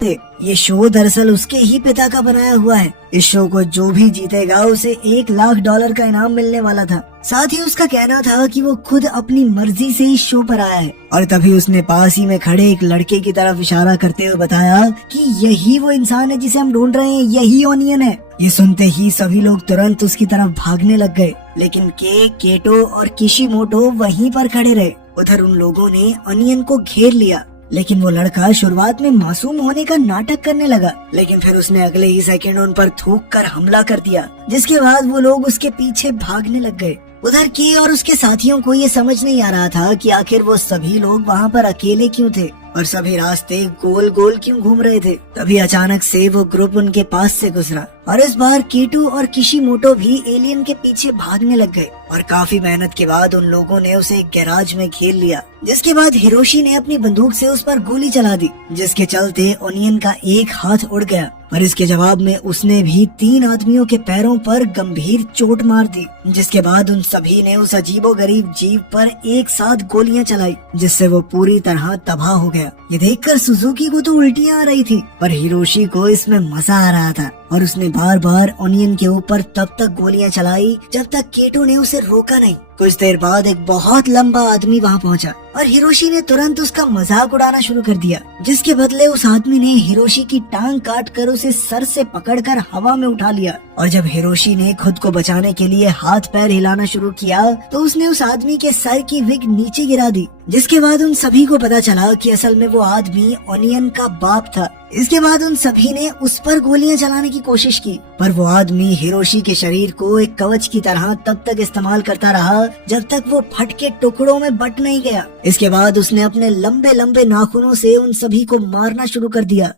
ये शो दरअसल उसके ही पिता का बनाया हुआ है। इस शो को जो भी जीतेगा उसे $1,00,000 का इनाम मिलने वाला था। साथ ही उसका कहना था कि वो खुद अपनी मर्जी से इस शो पर आया है। और तभी उसने पास ही में खड़े एक लड़के की तरफ इशारा करते हुए बताया कि यही वो इंसान है जिसे हम ढूंढ रहे हैं, यही ओनियन है। ये सुनते ही सभी लोग तुरंत उसकी तरफ भागने लग गए, लेकिन केटो और किशिमोटो वहीं पर खड़े रहे। उधर उन लोगों ने ओनियन को घेर लिया, लेकिन वो लड़का शुरुआत में मासूम होने का नाटक करने लगा, लेकिन फिर उसने अगले ही सेकंड उन पर थूक कर हमला कर दिया, जिसके बाद वो लोग उसके पीछे भागने लग गए। उधर के और उसके साथियों को ये समझ नहीं आ रहा था कि आखिर वो सभी लोग वहाँ पर अकेले क्यों थे और सभी रास्ते गोल गोल क्यों घूम रहे थे। तभी अचानक से वो ग्रुप उनके पास से गुजरा और इस बार केटो और किशिमोटो भी एलियन के पीछे भागने लग गए और काफी मेहनत के बाद उन लोगों ने उसे एक गैराज में घेर लिया, जिसके बाद हिरोशी ने अपनी बंदूक से उस पर गोली चला दी, जिसके चलते ओनियन का एक हाथ उड़ गया और इसके जवाब में उसने भी 3 आदमियों के पैरों पर गंभीर चोट मार दी, जिसके बाद उन सभी ने उस अजीबोगरीब जीव पर एक साथ गोलियां चलाई, जिससे वो पूरी तरह तबाह हो गया। ये देखकर सुजुकी को तो उल्टियां आ रही थी, पर हिरोशी को इसमें मजा आ रहा था और उसने बार बार ओनियन के ऊपर तब तक गोलियां चलाई जब तक केटो ने उसे रोका नहीं। कुछ देर बाद एक बहुत लंबा आदमी वहाँ पहुँचा और हिरोशी ने तुरंत उसका मजाक उड़ाना शुरू कर दिया, जिसके बदले उस आदमी ने हिरोशी की टांग काट कर उसे सर से पकड़कर हवा में उठा लिया। और जब हिरोशी ने खुद को बचाने के लिए हाथ पैर हिलाना शुरू किया तो उसने उस आदमी के सर की विग नीचे गिरा दी, जिसके बाद उन सभी को पता चला कि असल में वो आदमी ओनियन का बाप था। इसके बाद उन सभी ने उस पर गोलियां चलाने की कोशिश की, पर वो आदमी हिरोशी के शरीर को एक कवच की तरह तब तक इस्तेमाल करता रहा जब तक वो फट के टुकड़ों में बट नहीं गया। इसके बाद उसने अपने लंबे लंबे नाखूनों से उन सभी को मारना शुरू कर दिया।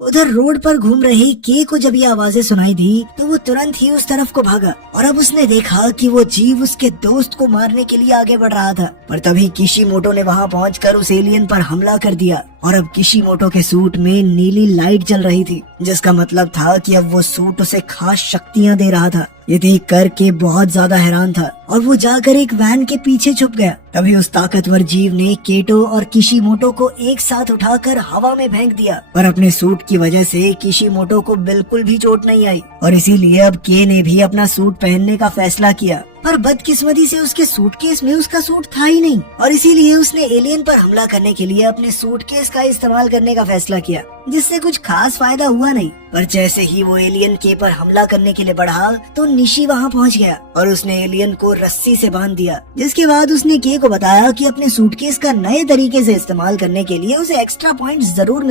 उधर रोड पर घूम रही के को जब ये आवाजें सुनाई दी तो वो तुरंत ही उस तरफ को भागा और अब उसने देखा कि वो जीव उसके दोस्त को मारने के लिए आगे बढ़ रहा था। पर तभी किशिमोटो ने वहाँ पहुंचकर उस एलियन पर हमला कर दिया और अब किशिमोटो के सूट में नीली लाइट जल रही थी, जिसका मतलब था कि अब वो सूट उसे खास शक्तियाँ दे रहा था। ये देख कर के बहुत ज्यादा हैरान था और वो जाकर एक वैन के पीछे छुप गया। तभी उस ताकतवर जीव ने केटो और किशिमोटो को एक साथ उठाकर हवा में फेंक दिया, पर अपने सूट की वजह से किशिमोटो को बिल्कुल भी चोट नहीं आई और इसीलिए अब के ने भी अपना सूट पहनने का फैसला किया। पर बदकिस्मती से उसके सूटकेस में उसका सूट था ही नहीं और इसीलिए उसने एलियन पर हमला करने के लिए अपने सूटकेस का इस्तेमाल करने का फैसला किया, जिससे कुछ खास फायदा हुआ नहीं। पर जैसे ही वो एलियन के पर हमला करने के लिए बढ़ा तो निशी वहाँ पहुँच गया और उसने एलियन को रस्सी से बांध दिया, जिसके बाद उसने के को बताया कि अपने सूटकेस का नए तरीके से इस्तेमाल करने के लिए उसे एक्स्ट्रा पॉइंट्स जरूर